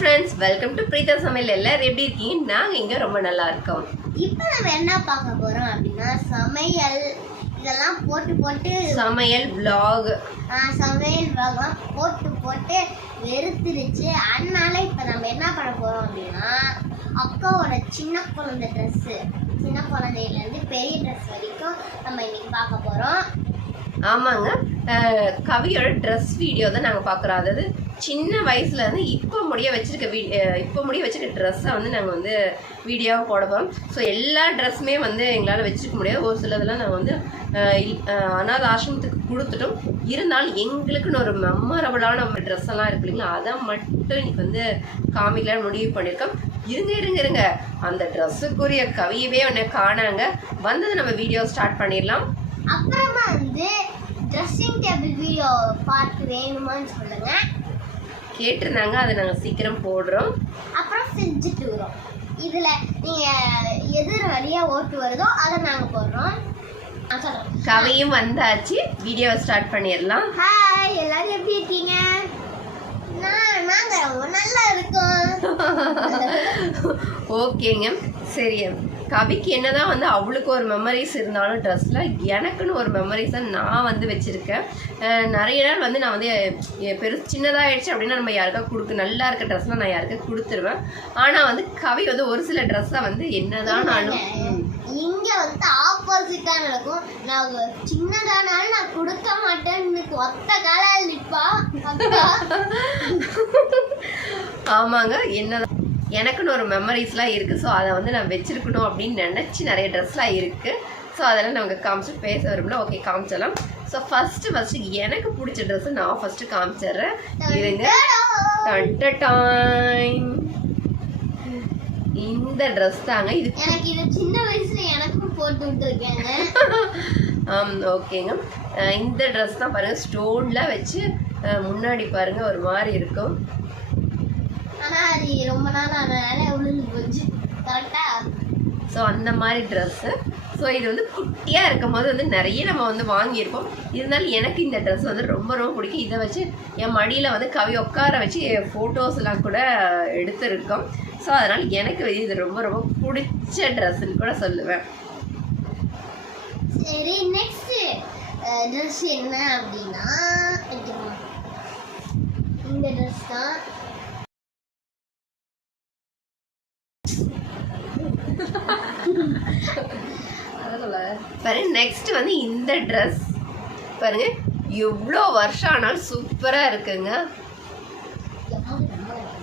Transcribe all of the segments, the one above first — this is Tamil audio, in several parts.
ஃப்ரெண்ட்ஸ், வெல்கம் டு பிரீதா சமையல். எல்லாரும் எப்படி இருக்கீங்க? நாங்க இங்க ரொம்ப நல்லா இருக்கோம். இப்போ நம்ம என்ன பார்க்க போறோம் அப்படின்னா சமையல் இதெல்லாம் போட்டு சமையல் vlog சமையல் போட்டு வெறுத்துருச்சு. அதனால இப்போ நம்ம என்ன பண்ண போறோம் அப்படின்னா அக்காவோட சின்ன குழந்தையிலேருந்து பெரிய ட்ரெஸ் வரைக்கும் நம்ம இன்னைக்கு பார்க்க போறோம். ஆமாங்க, கவியோட ட்ரெஸ் வீடியோ தான் நாங்கள் பார்க்குறோம். அதாவது சின்ன வயசுல இருந்து இப்போ முடிய வச்சிருக்க ட்ரெஸ்ஸை வந்து நாங்கள் வந்து வீடியோவாக போடுவோம். ஸோ எல்லா ட்ரெஸ்ஸுமே வந்து எங்களால் வச்சுருக்க முடியாது. ஒரு சிலதெல்லாம் நாங்கள் வந்து அனாத ஆசிரமத்துக்கு கொடுத்துட்டோம். இருந்தாலும் எங்களுக்குன்னு ஒரு மெமரபிளான ட்ரெஸ் எல்லாம் இருக்கு இல்லைங்களா, அதை மட்டும் இன்னைக்கு வந்து காமிக்கலான்னு முடிவு பண்ணியிருக்கோம். இருங்க அந்த ட்ரெஸ்ஸுக்குரிய கவியவே ஒன்று காணாங்க. வந்தது நம்ம வீடியோ ஸ்டார்ட் பண்ணிடலாம். அப்புறமா வந்து ட்ரெஸ்ஸிங் டேபிள் வீடியோ பார்த்து வேணுமான்னு சொல்லுங்க கேட்டிருந்தாங்க. அதை நாங்கள் சீக்கிரம் போடுறோம். அப்புறம் செஞ்சுட்டு வரோம். இதுல நீங்க எது வழியா ஓட்டு வருதோ அதை நாங்க போடுறோம். கவியும் வந்தாச்சு, வீடியோவை ஸ்டார்ட் பண்ணிடலாம். ஹாய், எல்லாரும் எப்படி இருக்கீங்க? நாங்க நல்லா இருக்கோம். ஓகேங்க, சரி. கவிக்கு என்னதான் வந்து அவளுக்கு ஒரு மெமரிஸ் இருந்தாலும் ட்ரெஸ்ல எனக்குன்னு ஒரு மெமரிஸை நான் வந்து வச்சிருக்கேன். நிறைய நாள் வந்து நான் வந்து சின்னதாகிடுச்சு அப்படின்னா நம்ம யாருக்கா நல்லா இருக்க ட்ரெஸ்லாம் நான் யாருக்கா கொடுத்துருவேன். ஆனால் வந்து கவி வந்து ஒரு சில ட்ரெஸ்ஸை வந்து என்னதானாலும் இங்க வந்து ஆப்போசிட்டா நடக்கும். நான் சின்னதானாலும் நான் கொடுக்க மாட்டேன்னு ஒத்த காலால் நிற்பா. ஆமாங்க, என்னதான் எனக்குன்னு ஒரு மெமரிஸ்லாம் இருக்குது. ஸோ அதை வந்து நான் வச்சுருக்கணும் அப்படின்னு நினச்சி நிறைய ட்ரெஸ்லாம் இருக்குது. ஸோ அதெல்லாம் நமக்கு காமிச்சிட்டு பேச வரும்ல. ஓகே, காமிச்சிடலாம். ஸோ ஃபஸ்ட்டு எனக்கு பிடிச்ச ட்ரெஸ்ஸு நான் ஃபஸ்ட்டு காமிச்சிட்றேன். இருங்க. இந்த ட்ரெஸ் தாங்க. இது எனக்கு இது சின்ன வயசுல எனக்கும் போட்டு விட்டுருக்கேங்க. ஓகேங்க, இந்த ட்ரெஸ் தான் பாருங்கள். ஸ்டோன்லாம் வச்சு முன்னாடி பாருங்கள் ஒரு மாதிரி இருக்கும். ஆனால் அது ரொம்ப நாள் அதனால உளுந்து போச்சு. கரெக்டாக. ஸோ அந்த மாதிரி ட்ரெஸ்ஸு. ஸோ இது வந்து குட்டியாக இருக்கும் போது வந்து நிறைய நம்ம வந்து வாங்கியிருப்போம். இருந்தாலும் எனக்கு இந்த ட்ரெஸ் வந்து ரொம்ப ரொம்ப பிடிக்கும். இதை வச்சு என் மடியில் வந்து கவி உட்கார வச்சு ஃபோட்டோஸ்லாம் கூட எடுத்துருக்கோம். ஸோ அதனால் எனக்கு இது ரொம்ப ரொம்ப பிடிச்ச ட்ரெஸ்ஸுன்னு கூட சொல்லுவேன். சரி, நெக்ஸ்ட்டு ட்ரெஸ் என்ன அப்படின்னா இந்த ட்ரெஸ் தான். பாருங்க, நெக்ஸ்ட் வந்து இந்த ட்ரெஸ் பாருங்க, எவ்வளோ வருஷம் ஆனாலும் சூப்பராக இருக்குங்க.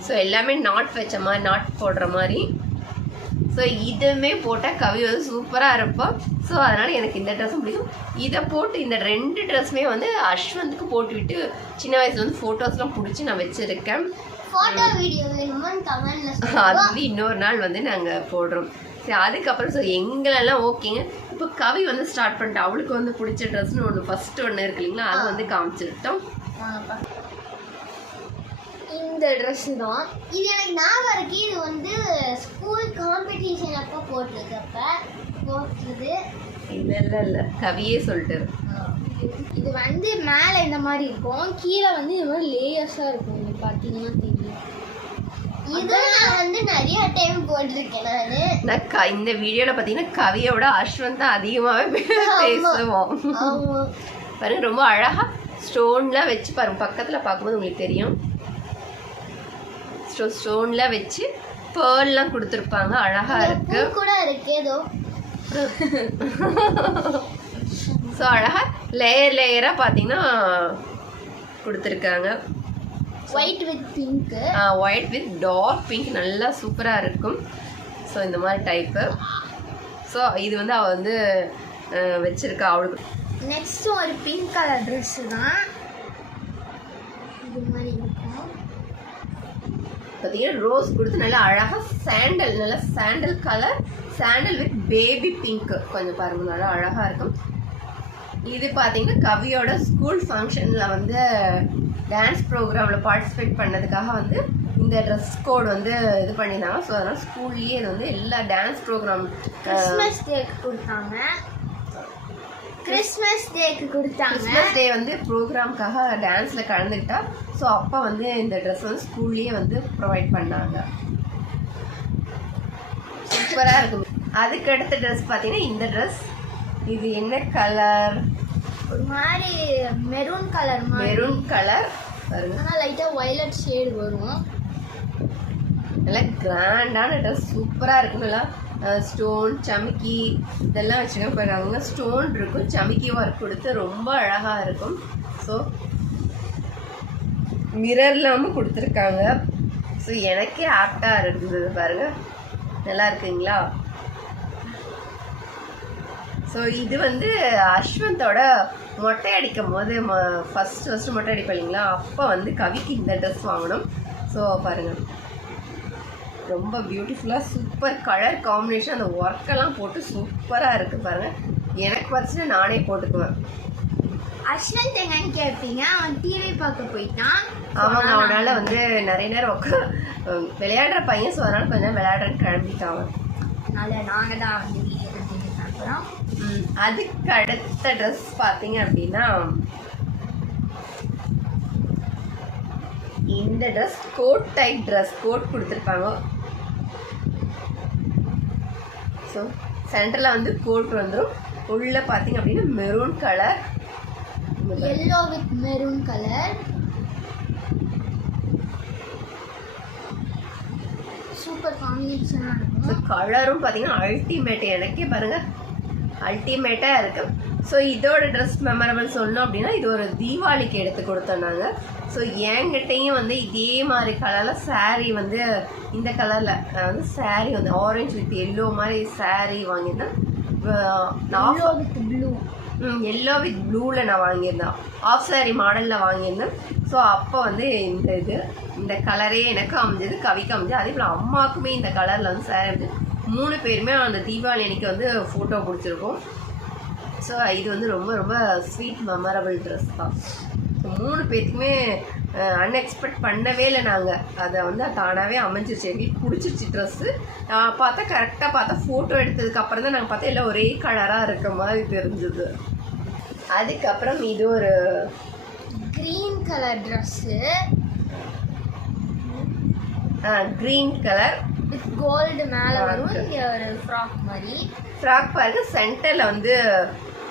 ஸோ எல்லாமே நாட் வச்ச மாதிரி, நாட் போடுற மாதிரி. ஸோ இதுவுமே போட்டால் கவி வந்து சூப்பராக இருப்போம். ஸோ அதனால் எனக்கு இந்த ட்ரெஸ்ஸும் பிடிக்கும். இதை போட்டு இந்த ரெண்டு ட்ரெஸ்ஸுமே வந்து அஸ்வந்துக்கு போட்டுவிட்டு சின்ன வயசுல வந்து ஃபோட்டோஸ்லாம் பிடிச்சி நான் வச்சுருக்கேன். அது வந்து இன்னொரு நாள் வந்து நாங்கள் போடுறோம். சரி, அதுக்கப்புறம் ஸோ எங்களெல்லாம் ஓகேங்க. இப்போ கவி வந்து ஸ்டார்ட் பண்ணிட்டோம். அவளுக்கு வந்து பிடிச்ச ட்ரெஸ்ன்னு ஒன்று ஃபஸ்ட்டு ஒன்று இருக்கு இல்லைங்களா, அது வந்து காமிச்சிருட்டோம். இந்த ட்ரெஸ்ஸு தான். இது எனக்கு ஞாபகம் இருக்கு. இது வந்து ஸ்கூல் காம்படிஷன் அப்போ போட்டுது. இல்லை கவியே சொல்லிட்டு. இது வந்து மேலே இந்த மாதிரி இருக்கும், கீழே வந்து இந்த மாதிரி லேயர்ஸாக இருக்கும். இது பார்த்தீங்கன்னா தெரியும். இது நான் வந்து நிறைய டைம் போட்டிருக்கேன். நான் இந்த வீடியோவில் பார்த்தீங்கன்னா கவியோட அஸ்வந்த் தான் அதிகமாகவே பேசுவோம். பாருங்க, ரொம்ப அழகாக ஸ்டோன்லாம் வச்சு பாருங்க. பக்கத்தில் பார்க்கும்போது உங்களுக்கு தெரியும். ஸ்டோன்லாம் வச்சு பேர்லாம் கொடுத்துருப்பாங்க. அழகாக இருக்கு கூட இருக்கு ஏதோ. ஸோ அழகாக லேயராக பார்த்தீங்கன்னா கொடுத்துருக்காங்க. White with pink. White with dark pink நல்லா சூப்பராக இருக்கும். ஸோ இந்த மாதிரி டைப்பு. ஸோ இது வந்து அவள் வந்து வச்சுருக்கா அவளுக்கு. நெக்ஸ்ட் ஒரு பிங்க் கலர் ட்ரெஸ்ஸு தான். இது மாதிரி இருக்கும். பார்த்தீங்கன்னா ரோஸ் கொடுத்து நல்லா அழகாக நல்லா sandal colour, sandal with baby pink கொஞ்சம் பாருங்கள், நல்லா அழகாக இருக்கும். இது பார்த்தீங்கன்னா கவியோட ஸ்கூல் ஃபங்க்ஷனில் வந்து டான்ஸ் ப்ரோக்ராமில் பார்ட்டிசிபேட் பண்ணதுக்காக வந்து இந்த ட்ரெஸ் கோட் வந்து இது பண்ணியிருந்தாங்க. ஸோ அதனால் ஸ்கூல்லேயே இது வந்து எல்லா டான்ஸ் ப்ரோக்ராம் கிறிஸ்மஸ் டேக்கு கொடுத்தாங்க. கிறிஸ்மஸ் டே வந்து ப்ரோக்ராம்காக டான்ஸில் கலந்துக்கிட்டா. ஸோ அப்போ வந்து இந்த ட்ரெஸ் வந்து ஸ்கூல்லேயே வந்து ப்ரொவைட் பண்ணாங்க. சூப்பராக இருக்கும். அதுக்கு அடுத்த ட்ரெஸ் பார்த்தீங்கன்னா இந்த ட்ரெஸ். இது என்ன கலர்? ஒரு மாதிரி மெரூன் கலர். மெரூன் கலர் பாருங்க, ஆனால் லைட்டாக வயலட் ஷேடு வரும். நல்லா கிராண்டான ட்ரெஸ், சூப்பராக இருக்கும். நல்லா ஸ்டோன் சமிக்கி இதெல்லாம் வச்சுக்கோங்க. இப்போ அவங்க ஸ்டோன் இருக்கும், சமிக்கி ஒர்க் கொடுத்து ரொம்ப அழகாக இருக்கும். ஸோ மிரர் இல்லாமல் கொடுத்துருக்காங்க. ஸோ எனக்கே ஆப்டாக இருந்தது பாருங்கள், நல்லா இருக்குங்களா? ஸோ இது வந்து அஸ்வந்தோட மொட்டை அடிக்கும் போது ஃபஸ்ட்டு மொட்டை அடிப்பேன் இல்லைங்களா, அப்போ வந்து கவிக்கு இந்த ட்ரெஸ் வாங்கணும். ஸோ பாருங்கள், ரொம்ப பியூட்டிஃபுல்லாக சூப்பர் கலர் காம்பினேஷன், அந்த ஒர்க்கெல்லாம் போட்டு சூப்பராக இருக்குது பாருங்கள். எனக்கு பர்சனலா நானே போட்டுக்குவேன். அஸ்வந்த் எங்கன்னு கேட்பீங்க, அவன் டிவி பார்க்க போயிட்டான். ஆமாங்க, அவனால வந்து நிறைய நேரம் விளையாடுற பையன், ஸோ அதனால கொஞ்சம் விளையாடுறன்னு கிளம்பிட்டான். அதனால நாங்கள் தான் வந்து வீடியோ எடுத்து பார்க்குறோம். அதுக்கு அடுத்த ட்ரெஸ் பார்த்தீங்க அப்படின்னா இந்த dress coat type dress, coat கொடுத்துருப்பாங்க. ஸோ சென்டரில் வந்து கோட் வந்துடும். உள்ளே பார்த்தீங்க அப்படின்னா maroon colour, yellow with maroon colour, super காம்பினேஷனாக இருக்கும். ஸோ கலரும் பார்த்தீங்கன்னா அல்டிமேட், எனக்கே பாருங்கள் அல்டிமேட்டாக இருக்குது. ஸோ இதோட ட்ரெஸ் மெமரபிள் சொல்லணும் அப்படின்னா இது ஒரு தீபாவளிக்கு எடுத்து கொடுத்தோம் நாங்கள். ஸோ என்கிட்டையும் வந்து இதே மாதிரி கலரில் சாரீ வந்து இந்த கலரில் வந்து சாரீ வந்து ஆரஞ்சு வித் எல்லோ மாதிரி சாரீ வாங்கியிருந்தேன். எல்லோ வித் ப்ளூவில் நான் வாங்கியிருந்தேன், ஆஃப் சாரீ மாடலில் வாங்கியிருந்தேன். ஸோ அப்போ வந்து இந்த கலரே எனக்கு அமைஞ்சது, கவிக்கு அமைஞ்சது. அதே போல் அம்மாவுக்குமே இந்த கலரில் வந்து சாரீ அமைஞ்சது. 3 பேருமே அந்த தீபாவளி அன்றைக்கி வந்து ஃபோட்டோ பிடிச்சிருக்கோம். ஸோ இது வந்து ரொம்ப ரொம்ப ஸ்வீட் மெமரபிள் ட்ரெஸ் தான். ஸோ 3 பேருக்குமே அன்எக்ஸ்பெக்ட் பண்ணவே இல்லை நாங்கள். அதை வந்து தானாகவே அமைஞ்சிருச்சு, எங்களுக்கு பிடிச்சிருச்சு ட்ரெஸ்ஸு. பார்த்தா கரெக்டாக பார்த்தா ஃபோட்டோ எடுத்ததுக்கப்புறம் தான் நாங்கள் பார்த்தா எல்லாம் ஒரே கலராக இருக்க மாதிரி தெரிஞ்சுது. அதுக்கப்புறம் இது ஒரு green colour dress, green colour with gold மேலே வரும். இங்கே ஒரு ஃப்ராக் மாதிரி ஃப்ராக் பாருங்க, சென்டரில் வந்து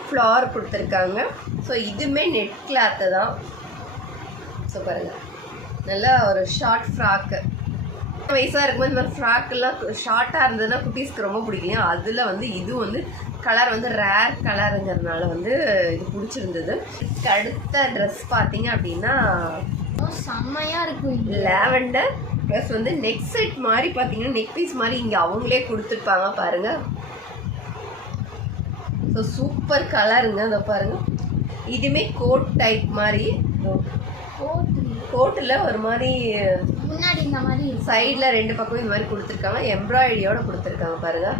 ஃப்ளார் கொடுத்துருக்காங்க. ஸோ இதுவுமே நெட் கிளாத்து தான். ஸோ பாருங்கள், நல்லா ஒரு ஷார்ட் ஃப்ராக்கு. வயசாக இருக்கும்போது இந்த மாதிரி ஃப்ராக்கெல்லாம் ஷார்ட்டாக இருந்ததுன்னா குட்டீஸ்க்கு ரொம்ப பிடிக்கும். அதில் வந்து இது வந்து கலர் வந்து ரேர் கலருங்கிறதுனால வந்து இது பிடிச்சிருந்தது. அடுத்த ட்ரெஸ் பார்த்தீங்க அப்படின்னா செம்மையாக இருக்கும். லாவெண்டர் ப்ளஸ் வந்து நெக் செட் மாதிரி பார்த்தீங்கன்னா நெக் பீஸ் மாதிரி இங்கே அவங்களே கொடுத்துருப்பாங்க பாருங்கள். ஸோ சூப்பர் கலருங்க. அதை பாருங்கள், இதுவுமே கோட் டைப் மாதிரி, கோட்டில் ஒரு மாதிரி முன்னாடி இந்த மாதிரி சைடில் 2 பக்கம் இந்த மாதிரி கொடுத்துருக்காங்க, எம்ப்ராய்டரியோட கொடுத்துருக்காங்க பாருங்கள்.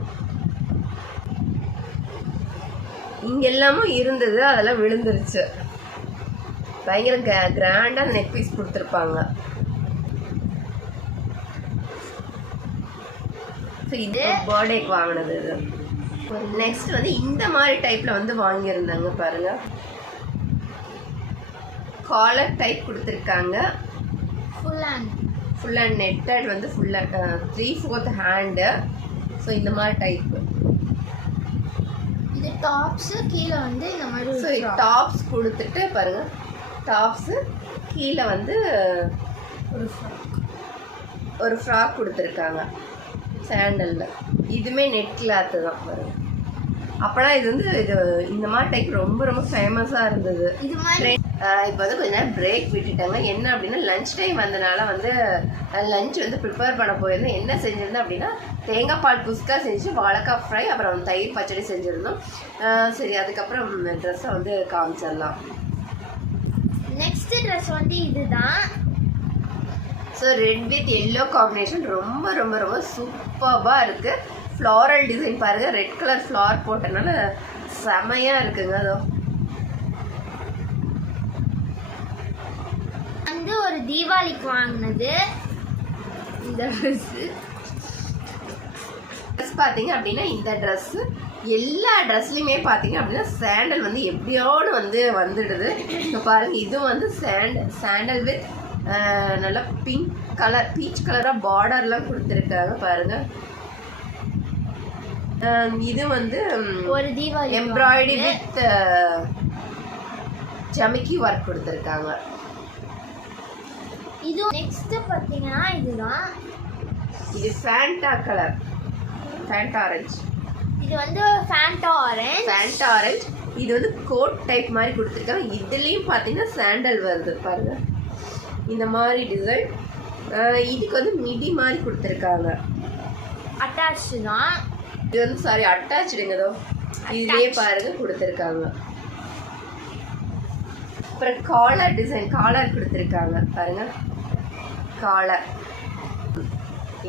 இங்கே எல்லாமும் இருந்தது, அதெல்லாம் விழுந்துருச்சு. பயங்கர கிராண்டாக நெக் பீஸ் கொடுத்துருப்பாங்க. ஸோ இது பர்த்டேக்கு வாங்கினது. இது நெக்ஸ்ட் வந்து இந்த மாதிரி டைப்பில் வந்து வாங்கியிருந்தாங்க பாருங்கள். காலர் டைப் கொடுத்துருக்காங்க, ஃபுல் அண்ட் நெட்டட் வந்து ஃபுல் அண்ட் 3/4 ஹேண்டு. ஸோ இந்த மாதிரி டைப்பு இது டாப்ஸு. கீழே வந்து இந்த மாதிரி ஸோ டாப்ஸ் கொடுத்துட்டு பாருங்கள், டாப்ஸு கீழே வந்து ஒரு ஃப்ராக் கொடுத்துருக்காங்க சாண்டலில். இதுவுமே நெட் கிளாத்து தான் பாருங்கள். அப்போலாம் இது வந்து இந்த மாதிரி டைப் ரொம்ப ரொம்ப ஃபேமஸாக இருந்தது. இது மாதிரி இப்போ வந்து கொஞ்ச நேரம் பிரேக் விட்டுட்டாங்க. என்ன அப்படின்னா லன்ச் டைம் வந்தனால வந்து லஞ்ச் வந்து ப்ரிப்பேர் பண்ண போயிருந்தோம். என்ன செஞ்சுருந்தோம் அப்படின்னா தேங்காய் பால் குஸ்கா செஞ்சு, வாழைக்காய் ஃப்ரை, அப்புறம் தயிர் பச்சடி செஞ்சுருந்தோம். சரி, அதுக்கப்புறம் ட்ரெஸ்ஸை வந்து காமிச்சிடலாம். நெக்ஸ்ட் ட்ரெஸ் வந்து இதுதான். So red with yellow combination ரொம்ப ரொம்ப ரொம்ப சூப்பராக இருக்குது. ஃப்ளாரல் டிசைன் பாருங்கள், ரெட் கலர் ஃப்ளார் போட்டனால செமையாக இருக்குங்க. அதோ வந்து ஒரு தீபாவளிக்கு வாங்கினது இந்த ட்ரெஸ்ஸு. ட்ரெஸ் பார்த்தீங்க அப்படின்னா இந்த ட்ரெஸ்ஸு எல்லா ட்ரெஸ்லையுமே பார்த்தீங்க அப்படின்னா சாண்டல் வந்து எப்படியோடு வந்து வந்துடுது. இப்போ பாருங்கள், இதுவும் வந்து சாண்டல் வித் நல்லா பிங்க் கலர் பீச் கலராக பார்டர்லாம் கொடுத்துருக்காங்க பாருங்கள். இது வந்து ஒரு தீபாவளி எம்ப்ராய்டரி வித் ஜமிக்கி ஒர்க் கொடுத்துருக்காங்க. இது நெக்ஸ்ட் பார்த்தீங்கன்னா இதுதான். இது ஃபேண்டா கலர், ஃபேண்டா ஆரஞ்சு. இது வந்து ஃபேண்டா ஆரஞ்சு. இது வந்து கோட் டைப் மாதிரி கொடுத்துருக்காங்க. இதுலேயும் பார்த்தீங்கன்னா சாண்டல் வருது பாருங்க, இந்த மாதிரி டிசைன். இதுக்கு வந்து மிடி மாதிரி கொடுத்துருக்காங்க. அட்டாச்சு தான் இது வந்து. சாரி, அட்டாச்சுடுங்கதோ இதுலேயே பாருங்க கொடுத்துருக்காங்க. அப்புறம் காலர் டிசைன், காலர் கொடுத்துருக்காங்க பாருங்க, காலர்.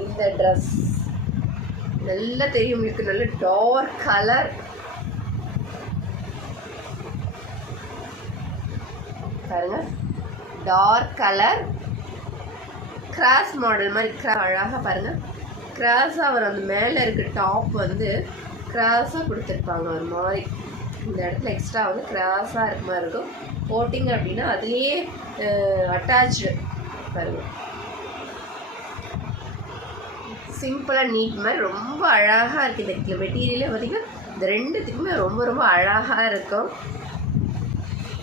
இந்த ட்ரெஸ் நல்லா தெரியும் உங்களுக்கு, நல்ல டார்க் கலர் பாருங்க, டார்க் கலர் கிராஸ் மாடல் மாதிரி அழகாக பாருங்க. கிராஸாக வரும், அந்த மேலே இருக்க டாப் வந்து கிராஸாக கொடுத்துருப்பாங்க ஒரு மாதிரி. இந்த இடத்துல எக்ஸ்ட்ரா வந்து கிராஸாக இருக்க மாதிரி இருக்கும். போட்டிங்க அப்படின்னா அதுலேயே அட்டாச்சு பாருங்க. சிம்பிளாக நீட் மாதிரி ரொம்ப அழகாக இருக்குது. இந்த மெட்டீரியலே பார்த்திங்கன்னா இந்த ரெண்டுத்துக்குமே ரொம்ப ரொம்ப அழகாக இருக்கும்.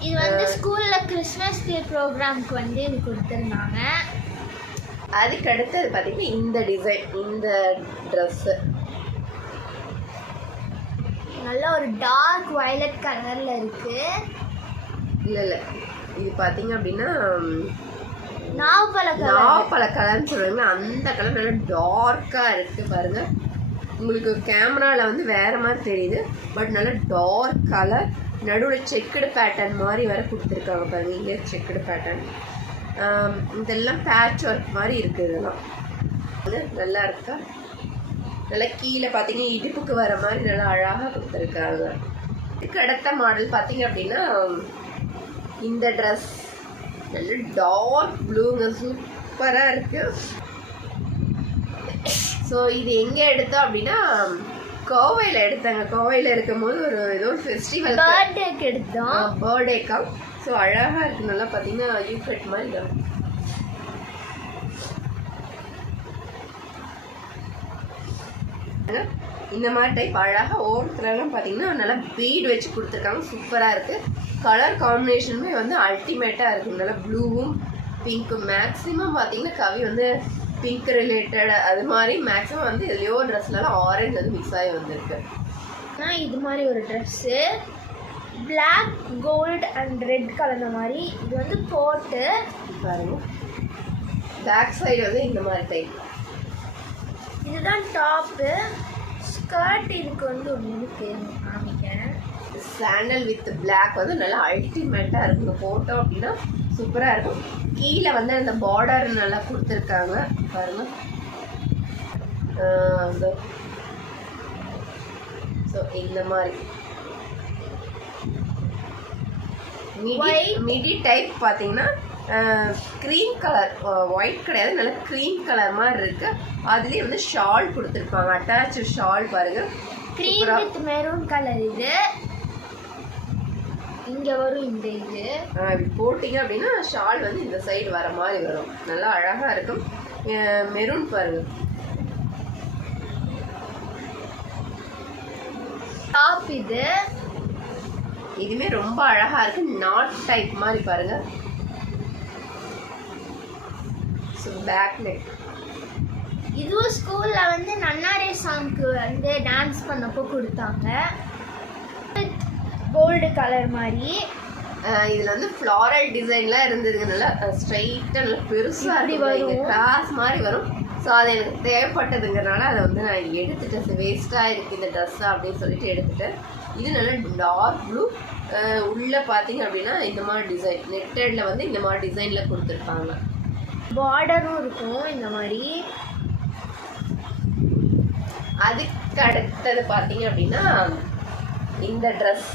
இது வந்து ஸ்கூலில் கிறிஸ்மஸ் டே ப்ரோக்ராம்க்கு வந்து இது கொடுத்துருந்தாங்க. அதுக்கு அடுத்தது பார்த்தீங்கன்னா இந்த டிசைன், இந்த ட்ரெஸ்ஸு நல்ல ஒரு டார்க் வயலட் கலரில் இருக்குது. இல்லை இது பார்த்தீங்க அப்படின்னா நாவப்பழ கலர்னு சொல்லுவாங்க, அந்த கலர் நல்லா டார்க்காக இருக்குது பாருங்கள். உங்களுக்கு கேமராவில் வந்து வேறு மாதிரி தெரியுது, பட் நல்லா டார்க் கலர். நடுவில் செக்குடு பேட்டர்ன் மாதிரி வேறு கொடுத்துருக்காங்க பாருங்கள். இங்கே செக்குடு பேட்டர்ன், இதெல்லாம் பேட்ச் ஒர்க் மாதிரி இருக்குது. இதெல்லாம் நல்லா இருக்கா, நல்லா கீழே பார்த்தீங்கன்னா இடுப்புக்கு வர மாதிரி நல்லா அழகாக கொடுத்துருக்காங்க. இதுக்கு அடுத்த மாடல் பார்த்தீங்க அப்படின்னா இந்த ட்ரெஸ் நல்ல டார்க் ப்ளூங்க, சூப்பராக இருக்குது. ஸோ இது எங்கே எடுத்தோம் அப்படின்னா கோவையில் எடுத்தாங்க. கோவையில் இருக்கும்போது ஏதோ ஒரு ஃபெஸ்டிவல் பர்த்டேக்கு எடுத்தோம், பர்த்டேக்கா. ஸோ அழகாக இருக்குது, நல்லா பார்த்தீங்கன்னா யூகட் மாதிரி தான். இந்த மாதிரி டைப் அழகாக ஓரத்துலலாம் பார்த்தீங்கன்னா நல்லா பீட் வச்சு கொடுத்துருக்காங்க, சூப்பராக இருக்குது. கலர் காம்பினேஷனுமே வந்து அல்டிமேட்டாக இருக்குது. நல்லா ப்ளூவும் பிங்க்கும். மேக்ஸிமம் பார்த்தீங்கன்னா கவி வந்து பிங்க் ரிலேட்டட் அது மாதிரி மேக்ஸிமம் வந்து எதுலையோ ட்ரெஸ்லாம் ஆரஞ்சு வந்து மிக்ஸ் ஆகி வந்திருக்கு. ஆனால் இது மாதிரி ஒரு dress black gold and red colour மாதிரி. இது வந்து கோட்டு பாருங்க, பேக் சைடு வந்து இந்த மாதிரி டைப். இதுதான் டாப்பு. ஸ்கர்ட் இதுக்கு வந்து ஒன்று இருக்கு, காமிக்கிறேன். சாண்டல் வித் பிளாக் வந்து நல்லா அல்டிமேட்டாக இருக்குங்க. போட்டோம் அப்படின்னா சூப்பராக இருக்கும். கீழே வந்து அந்த பார்டர் நல்லா கொடுத்துருக்காங்க பாருங்க. ஸோ இந்த மாதிரி மிடி டைப் பார்த்தீங்கன்னா க்ரீம் கலர், ஒயிட் கிடையாது, நல்ல க்ரீம் கலர் மாதிரி இருக்கு. அதுலேயே வந்து ஷால் கொடுத்துருப்பாங்க, அட்டாச்சு ஷால் பாருங்க, க்ரீம் வித் மெரூன் கலர். இது இங்கே வரும், இந்த இது இப்படி போட்டிங்க அப்படின்னா ஷால் வந்து இந்த சைடு வர மாதிரி வரும், நல்லா அழகாக இருக்கும். மெரூன் பாருங்க. டாப் இதுவுமே ரொம்ப அழகாக இருக்குது, நாட் டைப் மாதிரி பாருங்க. So back neck. இதுவும் ஸ்கூலில் வந்து நன்னாரே சாங்க்கு வந்து டான்ஸ் பண்ணப்போ கொடுத்தாங்க. கோல்டு கலர் மாதிரி. இதில் வந்து ஃப்ளாரல் டிசைன்லாம் இருந்ததுங்க, நல்லா ஸ்ட்ரைட்டாக நல்லா பெருசாக வரும், கிளாஸ் மாதிரி வரும். ஸோ அது எனக்கு தேவைப்பட்டதுங்கிறனால அதை வந்து நான் எடுத்துட்டேன். வேஸ்ட்டாக இருக்குது இந்த ட்ரெஸ்ஸாக அப்படின்னு சொல்லிட்டு எடுத்துட்டேன். இது நல்லா டார்க் ப்ளூ. உள்ளே பார்த்தீங்க அப்படின்னா இந்த மாதிரி டிசைன், நெட்டடில் வந்து இந்த மாதிரி டிசைனில் கொடுத்துருப்பாங்க. பார்டரும் இருக்கும் இந்த மாதிரி. அதுக்கு அடுத்தது பார்த்தீங்க அப்படின்னா இந்த ட்ரெஸ்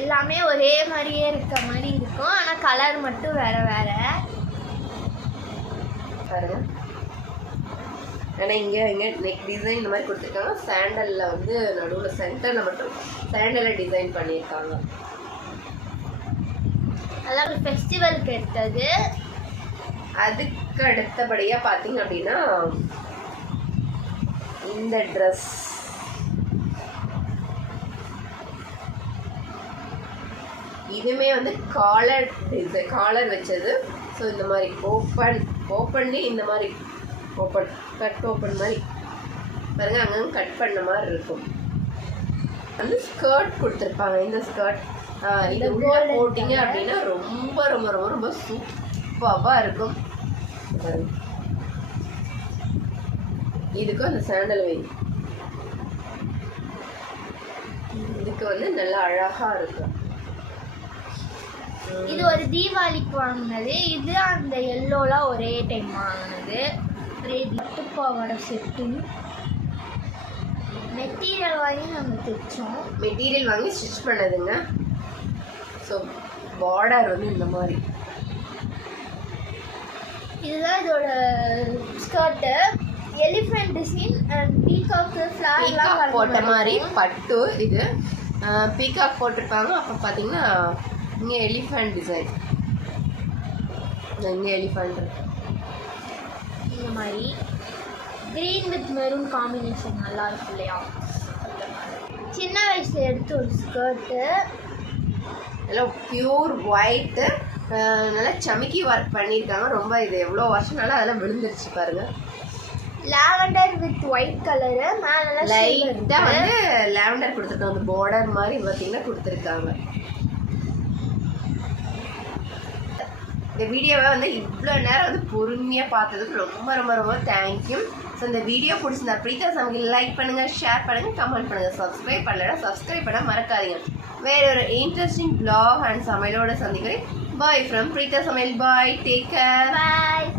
எல்லாமே ஒரே மாதிரியே இருக்க மாதிரி இருக்கும், ஆனால் கலர் மட்டும் வேறு வேறு பாருங்க. ஆனால் இங்கே நெக் டிசைன் இந்த மாதிரி கொடுத்துருக்காங்க. சாண்டலில் வந்து நடுவில் சென்டரில் மட்டும் சாண்டலில் டிசைன் பண்ணியிருக்காங்க. அதாவது ஃபெஸ்டிவலுக்கு எடுத்தது. அதுக்கு அடுத்தபடியா பார்த்தீங்க அப்படின்னா இந்த ட்ரெஸ் இதுவுமே வந்து காலர் வச்சது. ஸோ இந்த மாதிரி ஓப்பன்லேயே இந்த மாதிரி ஓப்பன் மாதிரி பாருங்க, அங்கங்க கட் பண்ண மாதிரி இருக்கும். வந்து ஸ்கர்ட் கொடுத்துருப்பாங்க. இந்த ஸ்கர்ட் இது உள்ள போட்டிங்க அப்படின்னா ரொம்ப ரொம்ப ரொம்ப ரொம்ப சூப்பராக இருக்கும். இதுக்கு அந்த சாண்டல் வை இதுக்கு வந்து நல்லா அழகா இருக்கும். இது ஒரு தீபாவளிக்கு வாங்கினது. இது அந்த எல்லோலாம் ஒரே டைம் வாங்கினது. ஒரே பட்டுப்பாவோட செட்டு. மெட்டீரியல் வாங்கி நம்ம தைச்சோம். மெட்டீரியல் வாங்கி ஸ்டிச் பண்ணதுங்க. ஸோ பார்டர் வந்து இந்த மாதிரி. இதுதான் இதோட skirt. Elephant design and peacock ஃப்ளார்லாம் போட்ட மாதிரி பட்டு. இது பீகாக் போட்டிருப்பாங்க. அப்போ பார்த்தீங்கன்னா இங்கே எலிஃபண்ட் டிசைன், இங்கே எலிஃபண்ட் இந்த மாதிரி க்ரீன் வித் மெரூன் காம்பினேஷன் நல்லா இருக்கும் இல்லையா? சின்ன வயசில் எடுத்து ஒரு ஸ்கர்ட்டு, எல்லாம் பியூர் ஒயிட்டு, நல்லா சமிக்கி ஒர்க் பண்ணியிருக்காங்க. ரொம்ப இது எவ்வளோ வருஷம்னால அதெல்லாம் விழுந்துருச்சு பாருங்க. லாவெண்டர் வித் ஒயிட் கலரு, மேலே லைட்டாக வந்து லாவெண்டர் கொடுத்துருக்காங்க. அந்த பார்டர் மாதிரி பார்த்தீங்கன்னா கொடுத்துருக்காங்க. இந்த வீடியோவை வந்து இவ்வளோ நேரம் வந்து பொறுமையாக பார்த்ததுக்கு ரொம்ப ரொம்ப ரொம்ப தேங்க்யூ. ஸோ இந்த வீடியோ பிடிச்சிருந்தா பிரீதா சமையல் லைக் பண்ணுங்கள், ஷேர் பண்ணுங்கள், கமெண்ட் பண்ணுங்கள். சப்ஸ்கிரைப் பண்ணலைன்னா சப்ஸ்கிரைப் பண்ண மறக்காதீங்க. வேற ஒரு இன்ட்ரெஸ்டிங் vlog அண்ட் சமையலோட சந்திக்கிறேன். பாய் ஃப்ரம் பிரீதா சமையல். பாய், டேக் கேர். பாய்.